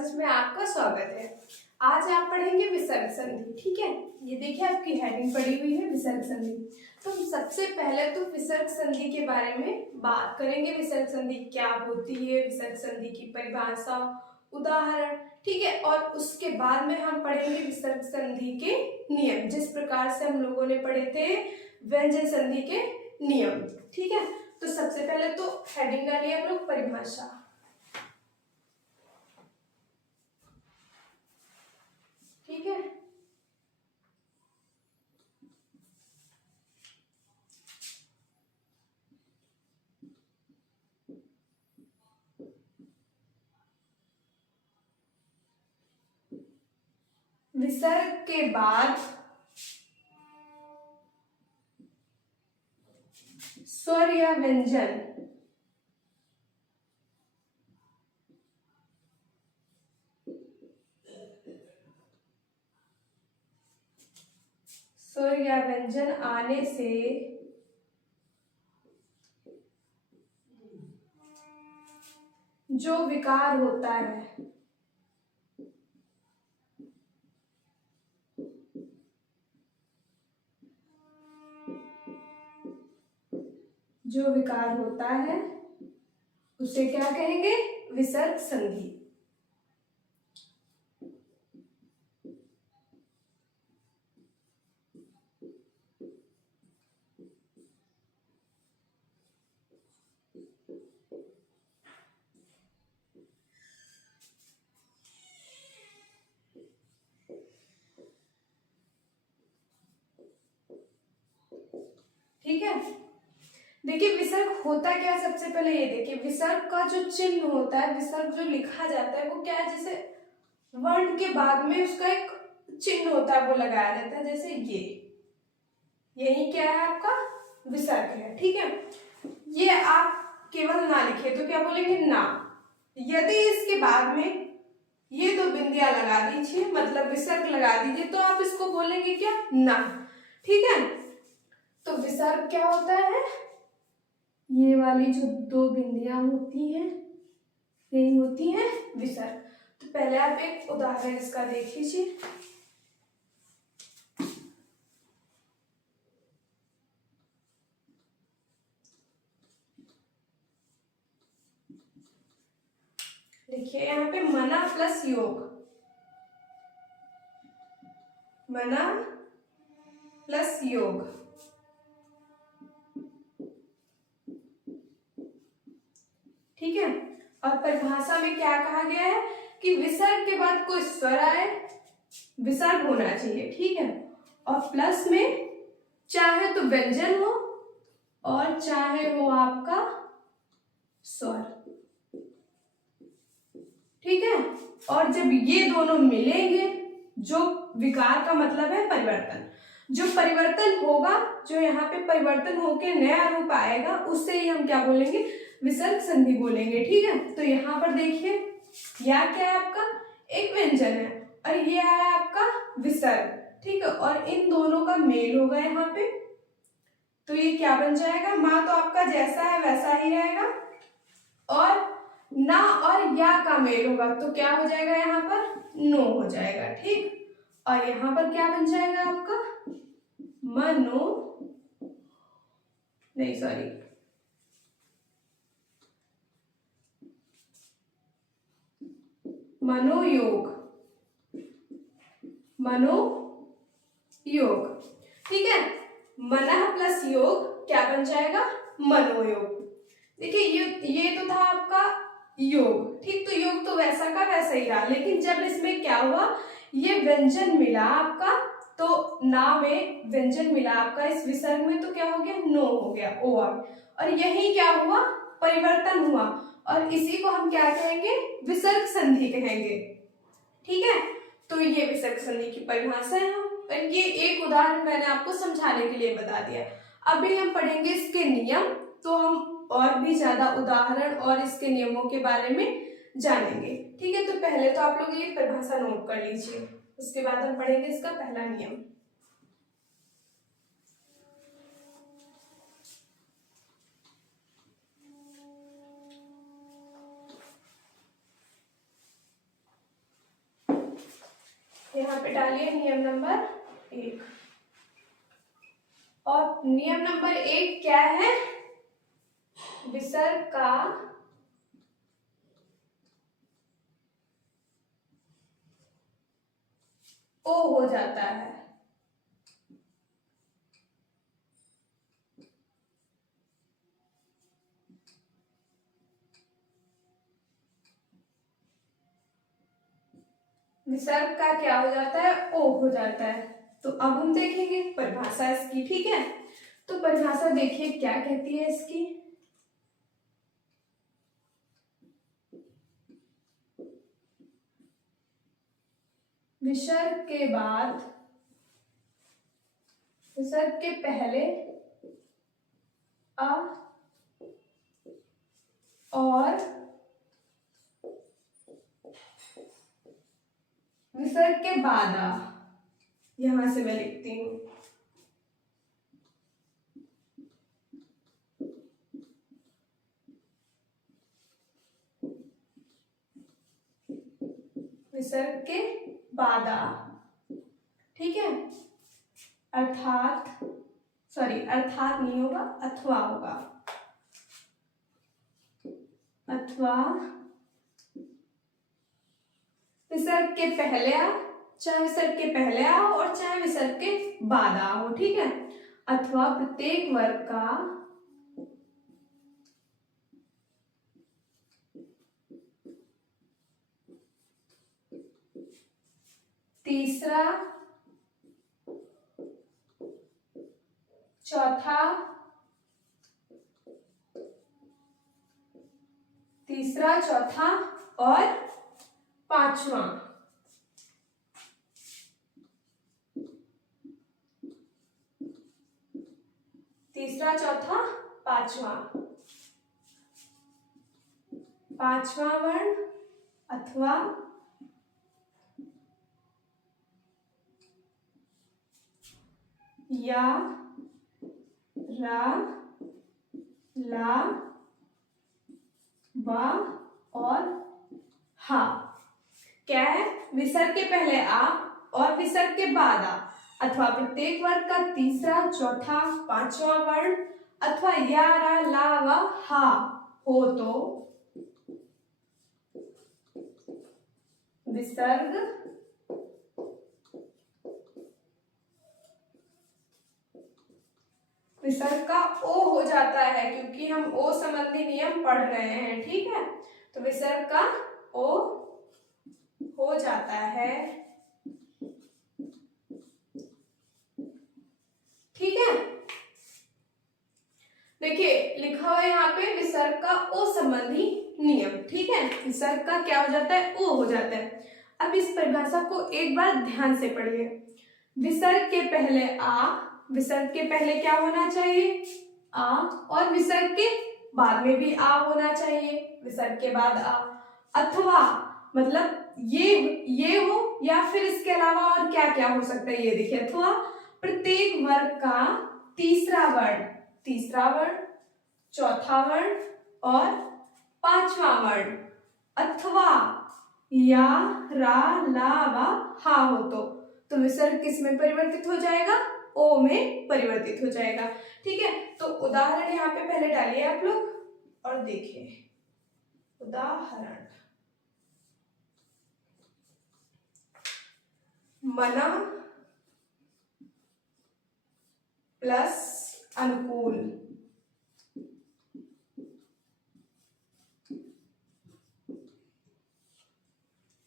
Classes में आपका स्वागत है। आज आप पढ़ेंगे विसर्ग संधि। ठीक है, ये देखिए आपकी हेडिंग पड़ी हुई है विसर्ग संधि। तो हम सबसे पहले तो विसर्ग संधि के बारे में बात करेंगे। विसर्ग संधि क्या होती है, विसर्ग संधि की परिभाषा, उदाहरण, ठीक है। और उसके बाद में हम पढ़ेंगे विसर्ग संधि के नियम, जिस प्रकार से हम लोगों ने पढ़े थे व्यंजन संधि के नियम। ठीक है, तो सबसे पहले तो हेडिंग डालिए आप लोग परिभाषा। ठीक है, विसर्ग के बाद स्वर या व्यंजन स्वर या व्यंजन आने से जो विकार होता है उसे क्या कहेंगे? विसर्ग संधि। ठीक है, देखिए विसर्ग होता क्या है। सबसे पहले ये देखिए, विसर्ग का जो चिन्ह होता है, विसर्ग जो लिखा जाता है वो क्या है, जैसे वर्ण के बाद में उसका एक चिन्ह होता है वो लगाया जाता है, जैसे यही क्या है आपका विसर्ग है। ठीक है, ये आप केवल ना लिखे तो क्या बोलेंगे? ना। यदि इसके बाद में ये दो बिंदियां लगा दीजिए, मतलब विसर्ग लगा दीजिए, तो आप इसको बोलेंगे क्या? ना। ठीक है, तो विसर्ग क्या होता है? ये वाली जो दो बिंदियां होती हैं यही होती है विसर्ग। तो पहले आप एक उदाहरण इसका देख लीजिए। देखिए यहाँ पे मना प्लस योग, मना प्लस योग। ठीक है, और परिभाषा में क्या कहा गया है कि विसर्ग के बाद कोई स्वर आए, विसर्ग होना चाहिए। ठीक है, और प्लस में चाहे तो व्यंजन हो और चाहे हो आपका स्वर। ठीक है, और जब ये दोनों मिलेंगे, जो विकार का मतलब है परिवर्तन, जो परिवर्तन होगा, जो यहाँ पे परिवर्तन होके नया रूप आएगा, उससे ही हम क्या बोलेंगे? विसर्ग संधि बोलेंगे। ठीक है, तो यहाँ पर देखिए यह क्या है आपका? एक व्यंजन है और ये आया आपका विसर्ग। ठीक है, और इन दोनों का मेल होगा यहाँ पे, तो ये क्या बन जाएगा? माँ तो आपका जैसा है वैसा ही रहेगा, और ना और या का मेल होगा तो क्या हो जाएगा? यहाँ पर नो हो जाएगा। ठीक, और यहाँ पर क्या बन जाएगा आपका? मनो, नहीं सॉरी, मनोयोग, मनोयोग। ठीक है, मना प्लस योग क्या बन जाएगा? मनोयोग। देखिए ये तो था आपका योग। ठीक, तो योग तो वैसा का वैसा ही रहा, लेकिन जब इसमें क्या हुआ, ये व्यंजन मिला आपका, तो ना में व्यंजन मिला आपका इस विसर्ग में, तो क्या हो गया? नो हो गया, ओ आ गया। और यही क्या हुआ? परिवर्तन हुआ, और इसी को हम क्या कहेंगे? विसर्ग संधि कहेंगे। ठीक है, तो ये विसर्ग संधि की परिभाषा है। और ये एक उदाहरण मैंने आपको समझाने के लिए बता दिया। अभी हम पढ़ेंगे इसके नियम, तो हम और भी ज्यादा उदाहरण और इसके नियमों के बारे में जानेंगे। ठीक है, तो पहले तो आप लोग ये परिभाषा नोट कर लीजिए, उसके बाद हम पढ़ेंगे इसका पहला नियम। डालिए नियम नंबर 1। और नियम नंबर 1 क्या है? विसर्ग का ओ हो जाता है। विसर्ग का क्या हो जाता है? ओ हो जाता है। तो अब हम देखेंगे परिभाषा इसकी, ठीक है। तो परिभाषा देखिए क्या कहती है इसकी। विसर्ग के बाद, विसर्ग के पहले अ और विसर्ग के बाद आ, यहां से मैं लिखती हूं। विसर्ग के बाद आ, ठीक है। अर्थात, सॉरी अर्थात नहीं होगा, अथवा होगा। अथवा विसर्ग के पहले आ, चाहे विसर्ग के पहले आ और चाहे विसर्ग के बाद आ हो, ठीक है। अथवा प्रत्येक वर्ग का तीसरा, चौथा, तीसरा, चौथा और पांचवा, तीसरा, चौथा, पांचवा, पांचवा वर्ण अथवा या, रा, ला, वा और हा क्या है? विसर्ग के पहले आ और विसर्ग के बाद आ अथवा प्रत्येक वर्ग का तीसरा, चौथा, पांचवा वर्ण अथवा या, रा, ला, वा, हा हो तो विसर्ग विसर्ग का ओ हो जाता है, क्योंकि हम ओ संबंधी नियम पढ़ रहे हैं, ठीक है। तो विसर्ग का ओ हो जाता है, ठीक है। देखिए लिखा हुआ है यहाँ पे विसर्ग का ओ संबंधी नियम, ठीक है। विसर्ग का क्या हो जाता है? ओ हो जाता है। अब इस परिभाषा को एक बार ध्यान से पढ़िए। विसर्ग के पहले आ, विसर्ग के पहले क्या होना चाहिए? आ, और विसर्ग के बाद में भी आ होना चाहिए, विसर्ग के बाद आ। अथवा मतलब ये हो या फिर इसके अलावा और क्या क्या हो सकता है ये देखिए। अथवा प्रत्येक वर्ग का तीसरा वर्ण, तीसरा वर्ण, चौथा वर्ण और पांचवा वर्ण अथवा या, रा, ला, वा, हा हो तो विसर्ग किस में परिवर्तित हो जाएगा? ओ में परिवर्तित हो जाएगा, ठीक है। तो उदाहरण यहाँ पे पहले डालिए आप लोग और देखिए। उदाहरण, मना प्लस अनुकूल।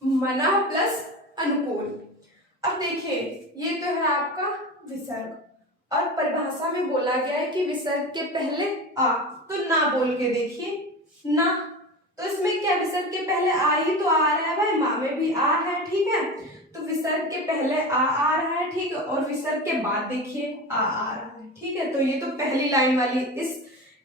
मना प्लस अनुकूल। अब देखिए ये तो है आपका विसर्ग और परिभाषा में बोला गया है कि विसर्ग के पहले आ, तो ना बोल के देखिए ना। तो इसमें क्या विसर्ग के पहले आ ही तो आ रहा है भाई, माँ में भी आ है, ठीक है। तो विसर्ग के पहले आ रहा है, ठीक है। और विसर्ग के बाद देखिए आ रहा है, ठीक है। तो ये तो पहली लाइन वाली,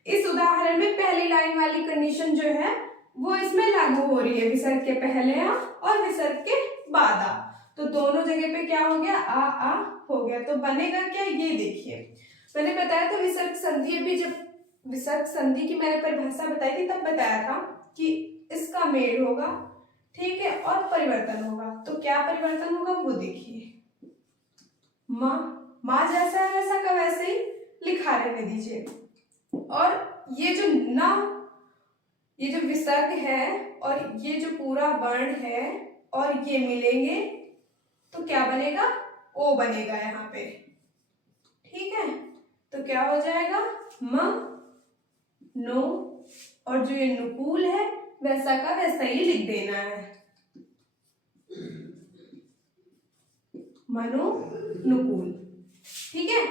इस उदाहरण में पहली लाइन वाली कंडीशन जो है वो इसमें लागू हो रही है। विसर्ग के पहले आ और विसर्ग के बाद आ, तो दोनों जगह पे क्या हो गया? आ हो गया। तो बनेगा क्या? ये देखिए मैंने बताया था विसर्ग संधि, अभी जब विसर्ग संधि की मैंने परिभाषा बताई थी तब बताया था कि इसका मेल होगा, ठीक है, और परिवर्तन होगा। तो क्या परिवर्तन होगा वो देखिए। माँ जैसा है वैसा का वैसे ही लिखा रहने दीजिए। और ये जो ना, ये जो विसर्ग है और ये जो पूरा वर्ण है और ये मिलेंगे तो क्या बनेगा, ओ बनेगा यहाँ पे। ठीक है, तो क्या हो जाएगा, म नो, और जो ये नुकूल है वैसा का वैसा ही लिख देना है, मनो नुकूल। ठीक है,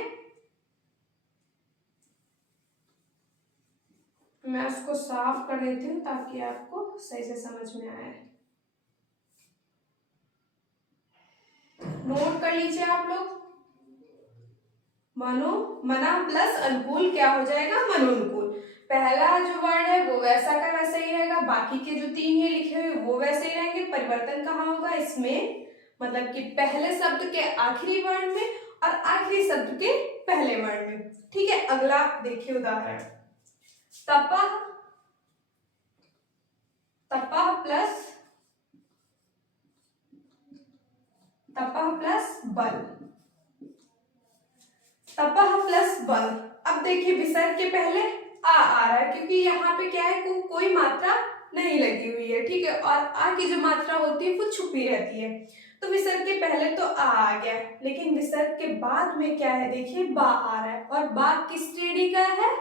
मैं उसको साफ कर देती हूँ ताकि आपको सही से समझ में आए। नोट कर लीजिए आप लोग, मनो, मना प्लस अनुकूल क्या हो जाएगा, मनोनुकूल। पहला जो वर्ण है वो वैसा का वैसा ही रहेगा, बाकी के जो 3 ये लिखे हुए वो वैसे ही रहेंगे। परिवर्तन कहाँ होगा इसमें, मतलब कि पहले शब्द के आखिरी वर्ण में और आखिरी शब्द के पहले वर्ण में। ठीक है, अगला देखिए उदाहरण, तपह, तपह प्लस, तपह प्लस बल, तपह प्लस बल। अब देखिए विसर्ग के पहले आ रहा है क्योंकि यहाँ पे क्या है, कोई मात्रा नहीं लगी हुई है। ठीक है, और आ की जो मात्रा होती है वो छुपी रहती है, तो विसर्ग के पहले तो आ गया, लेकिन विसर्ग के बाद में क्या है, देखिए बा आ रहा है। और बा किस श्रेणी का है,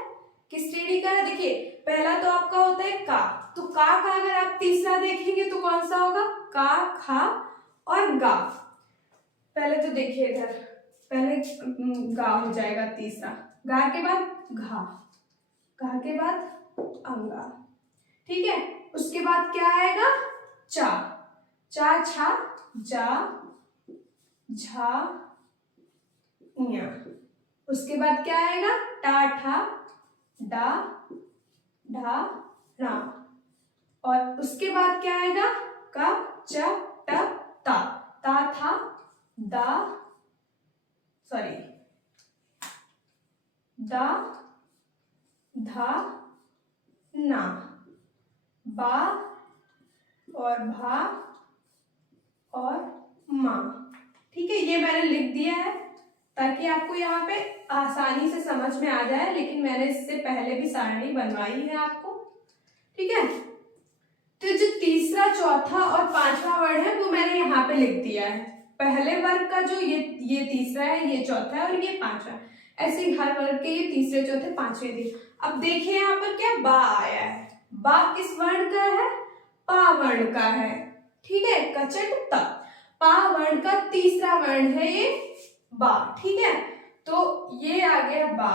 किस श्रेणी का है, देखिए पहला तो आपका होता है का, तो का अगर आप तीसरा देखेंगे तो कौन सा होगा, का, खा और गा। पहले तो देखिए इधर, पहले गा हो जाएगा तीसरा, गा के बाद घा, घा के बाद अंगा। ठीक है, उसके बाद क्या आएगा, चा, चा छा जा झा ञा। उसके बाद क्या आएगा, टा ठा डा ढा णा। और उसके बाद क्या आएगा, का च ट ता, ता था दा, सॉरी दा धा ना, बा और भा और माँ। ठीक है, ये मैंने लिख दिया है ताकि आपको यहाँ पे आसानी से समझ में आ जाए, लेकिन मैंने इससे पहले भी सारणी बनवाई है आपको। ठीक है, तो जो तीसरा, चौथा और पांचवा वर्ड है वो मैंने यहाँ पे लिख दिया है। पहले वर्ग का जो ये तीसरा है, ये चौथा है और ये पांचवा, ऐसे ही हर वर्ग के ये तीसरे, चौथे, पांचवे दिए। अब देखिए यहाँ पर क्या बा आया है, बा किस वर्ण का है, पा वर्ण का है। ठीक है, कचट त, पा वर्ण का तीसरा वर्ण है ये बा। ठीक है, तो ये आ गया बा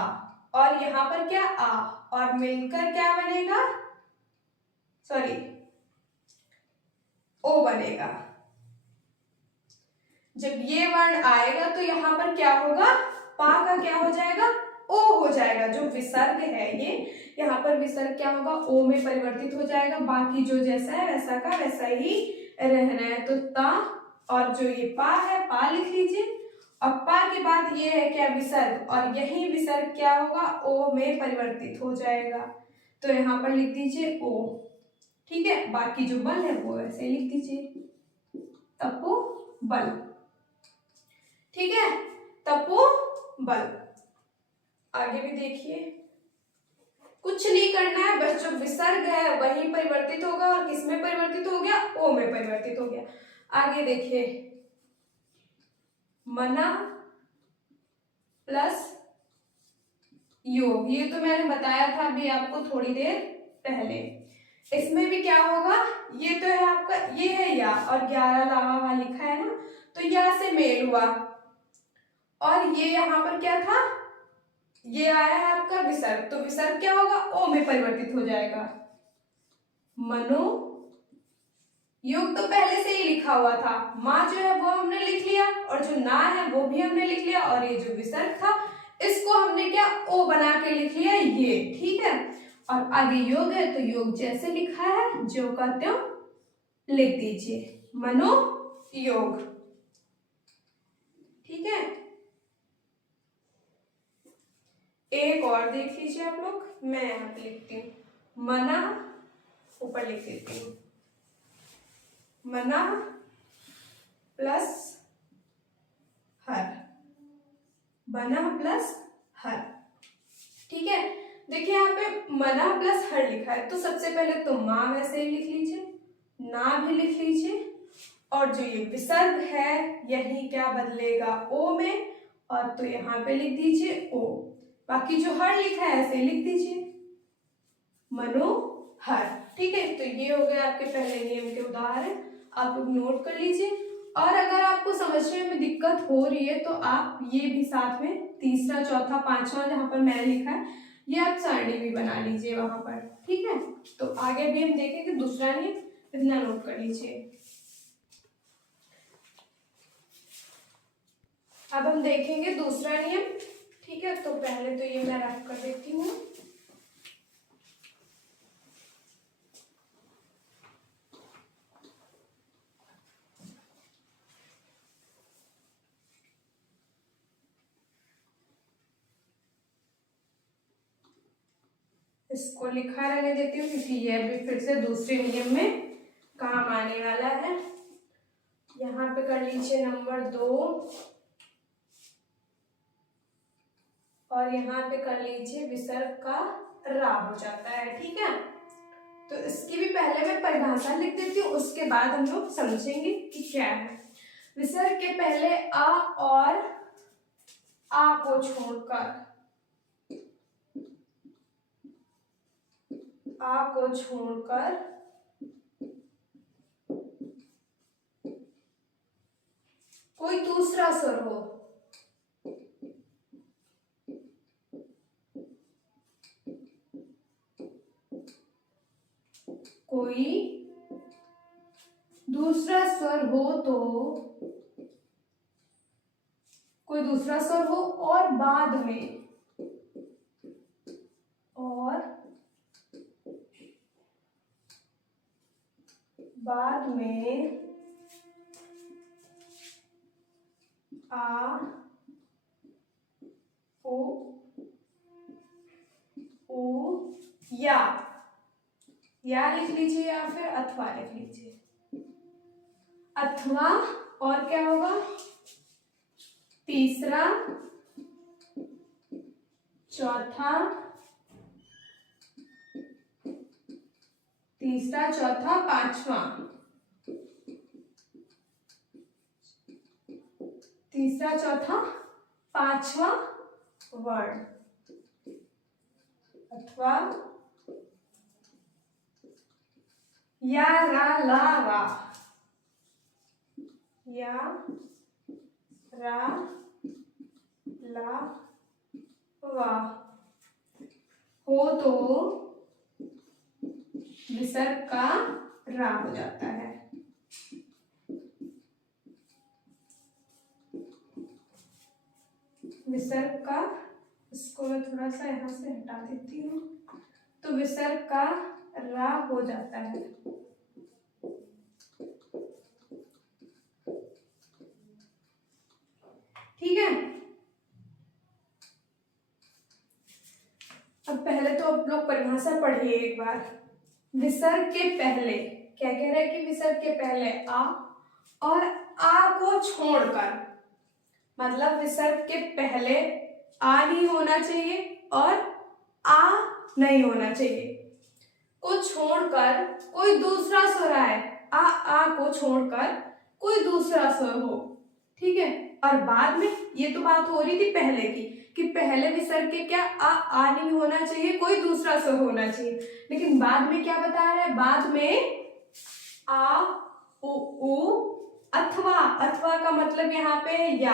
और यहाँ पर क्या आ, और मिलकर क्या बनेगा, सॉरी ओ बनेगा। जब ये वर्ण आएगा तो यहाँ पर क्या होगा, पा का क्या हो जाएगा, ओ हो जाएगा। जो विसर्ग है ये, यहाँ पर विसर्ग क्या होगा, ओ में परिवर्तित हो जाएगा। बाकी जो जैसा है वैसा का वैसा ही रहना है। तो ता, और जो ये पा है, पा लिख लीजिए। और पा के बाद ये है क्या, विसर्ग, और यही विसर्ग क्या होगा, ओ में परिवर्तित हो जाएगा। तो यहाँ पर लिख दीजिए ओ। ठीक है, बाकी जो बल है वो ऐसे लिख दीजिए, तपो बल। ठीक है, तपो बल। आगे भी देखिए, कुछ नहीं करना है, बस जो विसर्ग है वही परिवर्तित होगा। और किसमें परिवर्तित हो गया, ओ में परिवर्तित हो गया। आगे देखिए, मना प्लस योग, ये तो मैंने बताया था अभी आपको थोड़ी देर पहले। इसमें भी क्या होगा, ये तो है आपका, ये है या, और 11 लावा वहां लिखा है ना, तो या से मेल हुआ। और ये यहाँ पर क्या था, ये आया है आपका विसर्ग, तो विसर्ग क्या होगा, ओ में परिवर्तित हो जाएगा। मनो योग तो पहले से ही लिखा हुआ था, माँ जो है वो हमने लिख लिया, और जो ना है वो भी हमने लिख लिया, और ये जो विसर्ग था इसको हमने क्या, ओ बना के लिख लिया ये। ठीक है, और आगे योग है तो योग जैसे लिखा है जो का त्यों लिख दीजिए, मनो योग। ठीक है, एक और देख लीजिए आप लोग, मैं यहाँ पे लिखती हूँ, मना, ऊपर लिख देती हूँ, मना प्लस हर। मना प्लस हर। ठीक है, देखिए यहाँ पे मना प्लस हर लिखा है, तो सबसे पहले तो माँ वैसे ही लिख लीजिए, ना भी लिख लीजिए, और जो ये विसर्ग है यही क्या बदलेगा ओ में, और तो यहाँ पे लिख दीजिए ओ। बाकी जो हर लिखा है ऐसे लिख दीजिए, मनोहर। ठीक है, तो ये हो गया आपके पहले नियम के उदाहरण, आप लोग नोट कर लीजिए। और अगर आपको समझने में दिक्कत हो रही है तो आप ये भी साथ में तीसरा, चौथा, पांचवा जहाँ पर मैंने लिखा है ये आप सारणी भी बना लीजिए वहां पर। ठीक है, तो आगे भी हम देखेंगे दूसरा नियम, इतना नोट कर लीजिए। अब हम देखेंगे दूसरा नियम। ठीक है, तो पहले तो ये मैं रख कर देती हूँ। इसको लिखा रहने देती हूँ क्योंकि यह भी फिर से दूसरे नियम में काम आने वाला है। यहाँ पे कर लीजिए नंबर 2 और यहाँ पे कर लीजिए विसर्ग का रा हो जाता है। ठीक है, तो इसकी भी पहले मैं परिभाषा लिख देती हूँ, उसके बाद हम लोग समझेंगे कि क्या है। विसर्ग के पहले आ और आ को छोड़कर, आ को छोड़कर कोई दूसरा स्वर हो, कोई दूसरा स्वर हो तो, कोई दूसरा स्वर हो और बाद में, और बाद में आ ओ या लिख लीजिए या फिर अथवा लिख लीजिए। अथवा और क्या होगा, तीसरा, चौथा, तीसरा, चौथा, पांचवा, तीसरा, चौथा, पांचवा वर्ण, अथवा या रा ला वा, या रा ला वा हो तो विसर्ग का रा हो जाता है। विसर्ग का, इसको मैं थोड़ा सा यहाँ से हटा देती हूँ, तो विसर्ग का रा हो जाता है। ठीक है, अब पहले तो आप लोग परिभाषा पढ़िए एक बार। विसर्ग के पहले क्या कह रहा है कि विसर्ग के पहले आ और आ को छोड़कर, मतलब विसर्ग के पहले आ नहीं होना चाहिए और आ नहीं होना चाहिए, को छोड़कर कोई दूसरा स्वर आए, आ को छोड़कर कोई दूसरा स्वर हो। ठीक है, और बाद में, ये तो बात हो रही थी पहले की कि पहले विसर्ग के क्या आ नहीं होना चाहिए, कोई दूसरा स्वर होना चाहिए, लेकिन बाद में क्या बता रहा है, बाद में आ उ अथवा, अथवा का मतलब यहाँ पे या,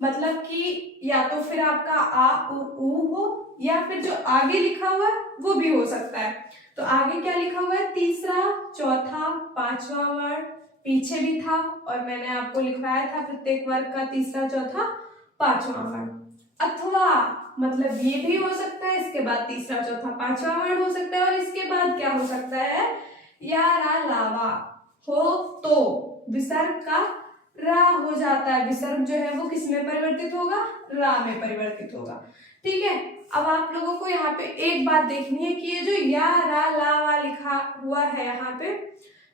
मतलब कि या तो फिर आपका आ उ हो या फिर जो आगे लिखा हुआ है वो भी हो सकता है। तो आगे क्या लिखा हुआ है, तीसरा, चौथा, पांचवा वर्ण, पीछे भी था और मैंने आपको लिखवाया था प्रत्येक वर्ग का तीसरा, चौथा, पांचवा वर्ण। अथवा मतलब ये भी हो सकता है, इसके बाद तीसरा, चौथा, पांचवा वर्ण हो सकता है, और इसके बाद क्या हो सकता है, या रा लावा हो तो विसर्ग का रा हो जाता है। विसर्ग जो है वो किस में परिवर्तित होगा, रा में परिवर्तित होगा। ठीक है, अब आप लोगों को यहाँ पे एक बात देखनी है कि ये जो या रा ला वा लिखा हुआ है यहाँ पे,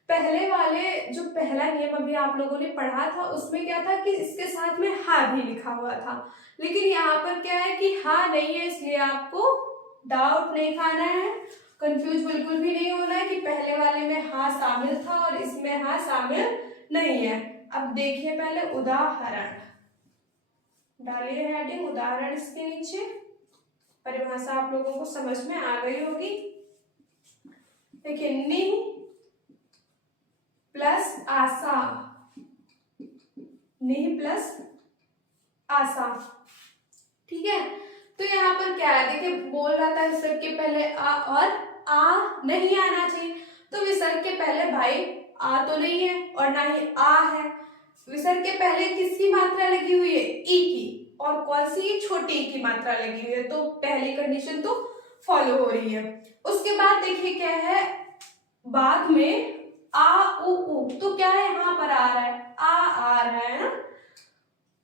पहले वाले जो पहला नियम अभी आप लोगों ने पढ़ा था उसमें क्या था कि इसके साथ में हा भी लिखा हुआ था, लेकिन यहाँ पर क्या है कि हा नहीं है, इसलिए आपको डाउट नहीं खाना है, कंफ्यूज बिल्कुल भी नहीं होना है कि पहले वाले में हा शामिल था और इसमें हा शामिल नहीं है। अब देखिए पहले उदाहरण, डालिए हेडिंग उदाहरण इसके नीचे, परिभाषा आप लोगों को समझ में आ गई होगी। देखिए नी प्लस आशा, नी प्लस आशा, ठीक है। तो यहाँ पर क्या है, देखिए बोल रहा था विसर्ग के पहले आ और आ नहीं आना चाहिए, तो विसर्ग के पहले भाई आ तो नहीं है और ना ही आ है, विसर्ग के पहले किसकी मात्रा लगी हुई है, ई की, और कौन सी, छोटी ई की मात्रा लगी हुई है, तो पहली कंडीशन तो फॉलो हो रही है। उसके बाद देखिए क्या है, बाद में आ उ, तो क्या है, यहाँ पर आ रहा है, आ रहा है ना,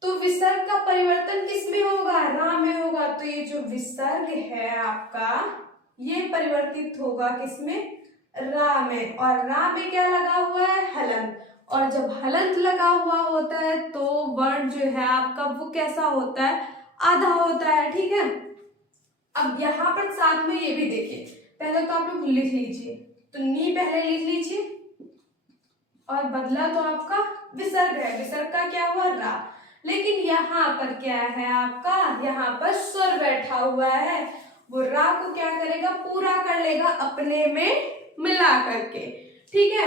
तो विसर्ग का परिवर्तन किस में होगा, रा में होगा, तो ये जो विसर्ग है आपका ये परिवर्तित होगा किसमें, रा में, और रा में क्या लगा हुआ है, हलंत, और जब हलंत लगा हुआ होता है तो वर्ण जो है आपका वो कैसा होता है, आधा होता है, ठीक है। अब यहाँ पर साथ में ये भी देखिए, पहले तो आप लोग लिख लीजिए, तो नी पहले लिख लीजिए और बदला तो आपका विसर्ग है, विसर्ग का क्या हुआ, रा, लेकिन यहाँ पर क्या है आपका, यहाँ पर स्वर बैठा हुआ है, वो रा को क्या करेगा, पूरा कर लेगा अपने में मिला करके, ठीक है।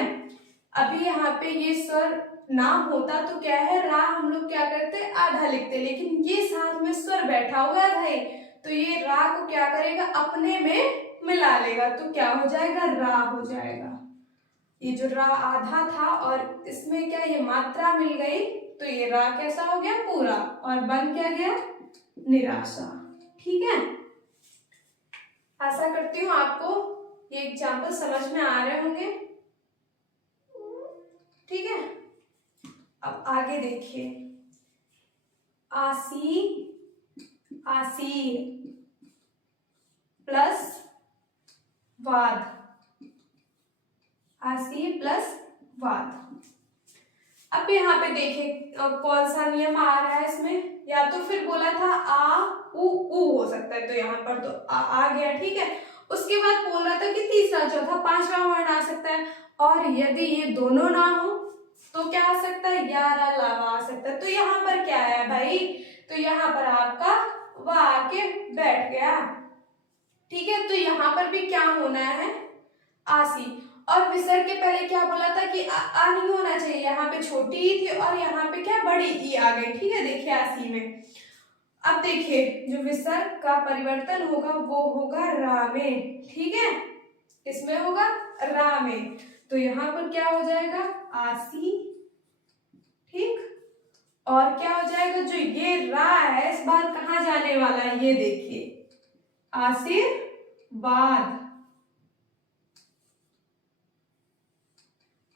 अभी यहाँ पे ये स्वर ना होता तो क्या है, रा हम लोग क्या करते, आधा लिखते, लेकिन ये साथ में स्वर बैठा हुआ है भाई, तो ये रा को क्या करेगा, अपने में मिला लेगा, तो क्या हो जाएगा, रा हो जाएगा। ये जो रा आधा था और इसमें क्या ये मात्रा मिल गई, तो ये रा कैसा हो गया, पूरा, और बन क्या गया, निराशा, ठीक है। आशा करती हूँ आपको ये एग्जाम्पल समझ में आ रहे होंगे, ठीक है। अब आगे देखिए, आसी, आसीर प्लस वाद, आसीर प्लस वाद। अब यहाँ पे देखिए कौन सा नियम आ रहा है इसमें, या तो फिर बोला था आ उ हो सकता है, तो यहाँ पर तो आ गया, ठीक है। उसके बाद बोल रहा था कि तीसरा चौथा पांचवा वर्ण आ सकता है, और यदि ये दोनों ना हो तो क्या आ सकता है, यारा लावा आ सकता है, तो यहाँ पर क्या है भाई, तो यहाँ पर आपका वाह आके बैठ गया, ठीक है। तो यहाँ पर भी क्या होना है, आसी, और विसर्ग के पहले क्या बोला था कि आ नहीं होना चाहिए, यहाँ पे छोटी ई थी और यहाँ पे क्या बड़ी ई आ गई, ठीक है। देखिए आसी में, अब देखिए जो विसर्ग का परिवर्तन होगा वो होगा रा में, ठीक है, इसमें होगा रा में, तो यहाँ पर क्या हो जाएगा, आसी, ठीक, और क्या हो जाएगा, जो ये रा है इस बार कहाँ जाने वाला है, ये देखिए आशीर्वाद,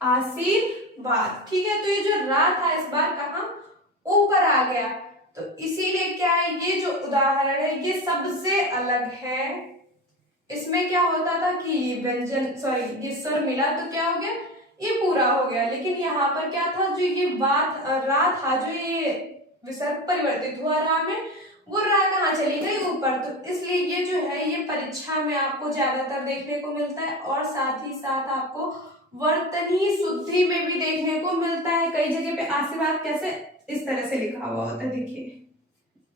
आशीर्वाद, ठीक है। तो ये जो रा था इस बार कहाँ, ऊपर आ गया, तो इसीलिए क्या है, ये जो उदाहरण है ये सबसे अलग है। इसमें क्या होता था कि ये व्यंजन सॉरी ये स्वर मिला तो क्या हो गया, ये पूरा हो गया, लेकिन यहाँ पर क्या था, जो ये बात रा था, जो ये विसर्ग परिवर्तित हुआ रा में, वो रा कहाँ चली गई, ऊपर, तो इसलिए ये जो है ये परीक्षा में आपको ज्यादातर देखने को मिलता है, और साथ ही साथ आपको वर्तनी शुद्धि में भी देखने को मिलता है। कई जगह पे आशीर्वाद कैसे इस तरह से लिखा हुआ होता है, देखिए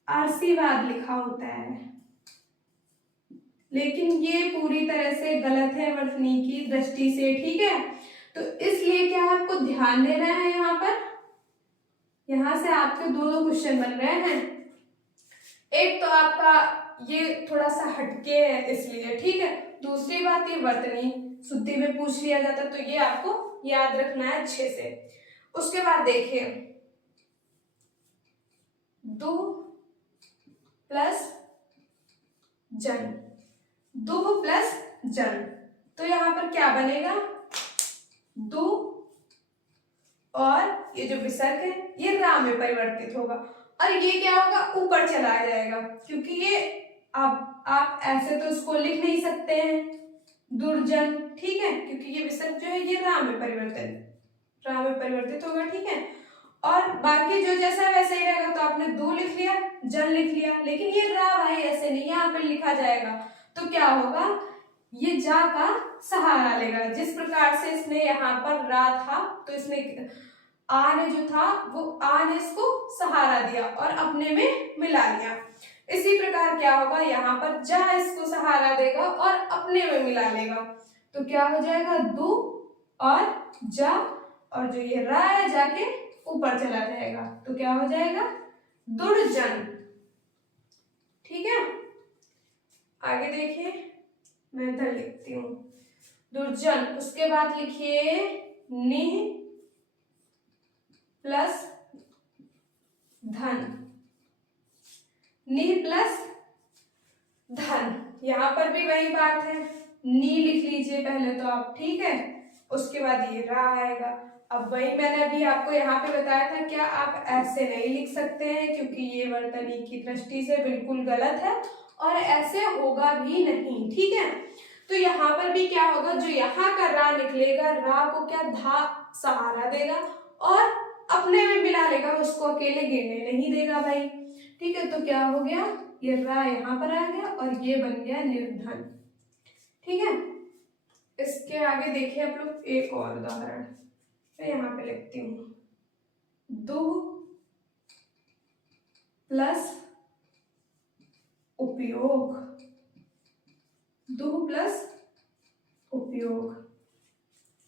आशीर्वाद लिखा होता है, लेकिन ये पूरी तरह से गलत है वर्तनी की दृष्टि से, ठीक है। तो इसलिए क्या आपको ध्यान देना है, यहाँ पर यहाँ से आपके दो क्वेश्चन बन रहे हैं, एक तो आपका ये थोड़ा सा हटके है इसलिए, ठीक है। दूसरी बात ये वर्तनी शुद्धि में पूछ लिया जाता, तो ये आपको याद रखना है अच्छे से। उसके बाद देखिए दो प्लस जन, दो प्लस जन, तो यहाँ पर क्या बनेगा, दो, और ये जो विसर्ग है ये रा में परिवर्तित होगा, और ये क्या होगा, ऊपर चला जाएगा, क्योंकि ये आप ऐसे तो इसको लिख नहीं सकते हैं, दुर्जन, ठीक है, क्योंकि ये विसर्ग जो है ये रा में परिवर्तित होगा, ठीक है। और बाकी जो जैसा वैसे ही रहेगा, तो आपने दो लिख लिया, जन लिख लिया, लेकिन ये रा भाई ऐसे नहीं यहाँ पे लिखा जाएगा, तो क्या होगा, ये जा का सहारा लेगा। जिस प्रकार से इसने यहाँ पर रा था, तो इसने आ ने जो था वो आ ने इसको सहारा दिया और अपने में मिला लिया। इसी प्रकार क्या होगा, यहाँ पर जा इसको सहारा देगा और अपने में मिला लेगा, तो क्या हो जाएगा, दु और जा, और जो ये रा है जाके ऊपर चला जाएगा, तो क्या हो जाएगा, दुर्जन, ठीक है। आगे देखिए, मैं इधर लिखती हूँ दुर्जन। उसके बाद लिखिए निह प्लस धन, निह प्लस धन। यहां पर भी वही बात है, नी लिख लीजिए पहले तो आप, ठीक है, उसके बाद ये रा आएगा। अब वही मैंने अभी आपको यहाँ पे बताया था, क्या आप ऐसे नहीं लिख सकते हैं, क्योंकि ये वर्तनी की दृष्टि से बिल्कुल गलत है और ऐसे होगा भी नहीं, ठीक है। तो यहाँ पर भी क्या होगा, जो यहाँ का रा निकलेगा, रा को क्या धा सहारा देगा और अपने में मिला लेगा, उसको अकेले गिरने नहीं देगा भाई, ठीक है। तो क्या हो गया, ये रा यहाँ पर आ गया और ये बन गया निर्धन, ठीक है। इसके आगे देखिए आप लोग एक और उदाहरण, मैं यहाँ पे लिखती हूँ, दुह प्लस उपयोग, दुह प्लस उपयोग।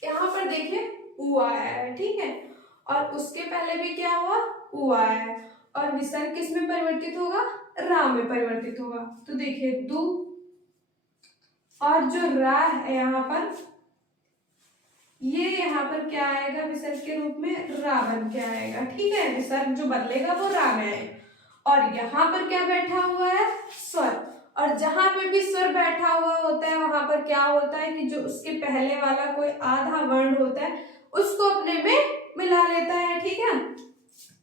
यहाँ पर देखिए उ आया है, ठीक है, और उसके पहले भी क्या हुआ, उ आया है, और विसर्ग किस में परिवर्तित होगा, रा में परिवर्तित होगा। तो देखिए दु और जो रा है यहाँ पर, ये यहाँ पर क्या आएगा, विसर्ग के रूप में रा बन के आएगा, ठीक है। विसर्ग जो बदलेगा वो रा में आएगा, और यहाँ पर क्या बैठा हुआ है, स्वर, और जहां पे भी स्वर बैठा हुआ होता है वहां पर क्या होता है कि जो उसके पहले वाला कोई आधा वर्ण होता है उसको अपने में मिला लेता है, ठीक है।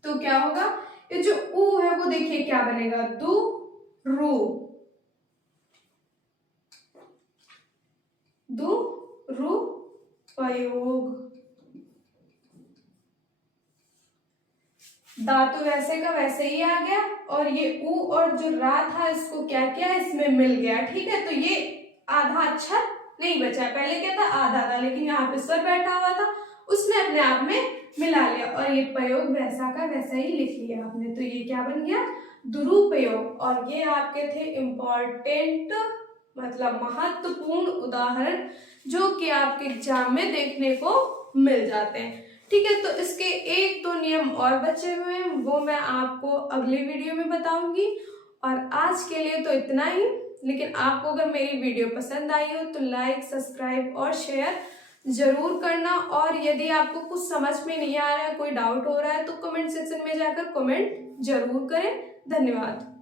तो क्या होगा, ये जो उ है वो देखिए क्या बनेगा, दु रु, दु रु पयोग। धातु वैसे का वैसे ही आ गया, और ये उ और जो रा था इसको क्या किया, इसमें मिल गया, ठीक है। तो ये आधा अक्षर नहीं बचा, पहले क्या था, आधा था, लेकिन यहाँ पे स्वर बैठा हुआ था, उसने अपने आप में मिला लिया, और ये प्रयोग वैसा का वैसा ही लिख लिया आपने, तो ये क्या बन गया, दुरुपयोग। और ये आपके थे इम्पोर्टेंट, मतलब महत्वपूर्ण उदाहरण, जो कि आपके एग्जाम में देखने को मिल जाते हैं, ठीक है। तो इसके एक दो नियम और बचे हुए हैं, वो मैं आपको अगले वीडियो में बताऊंगी। और आज के लिए तो इतना ही, लेकिन आपको अगर मेरी वीडियो पसंद आई हो तो लाइक, सब्सक्राइब और शेयर जरूर करना। और यदि आपको कुछ समझ में नहीं आ रहा है, कोई डाउट हो रहा है, तो कमेंट सेक्शन में जाकर कमेंट जरूर करें। धन्यवाद।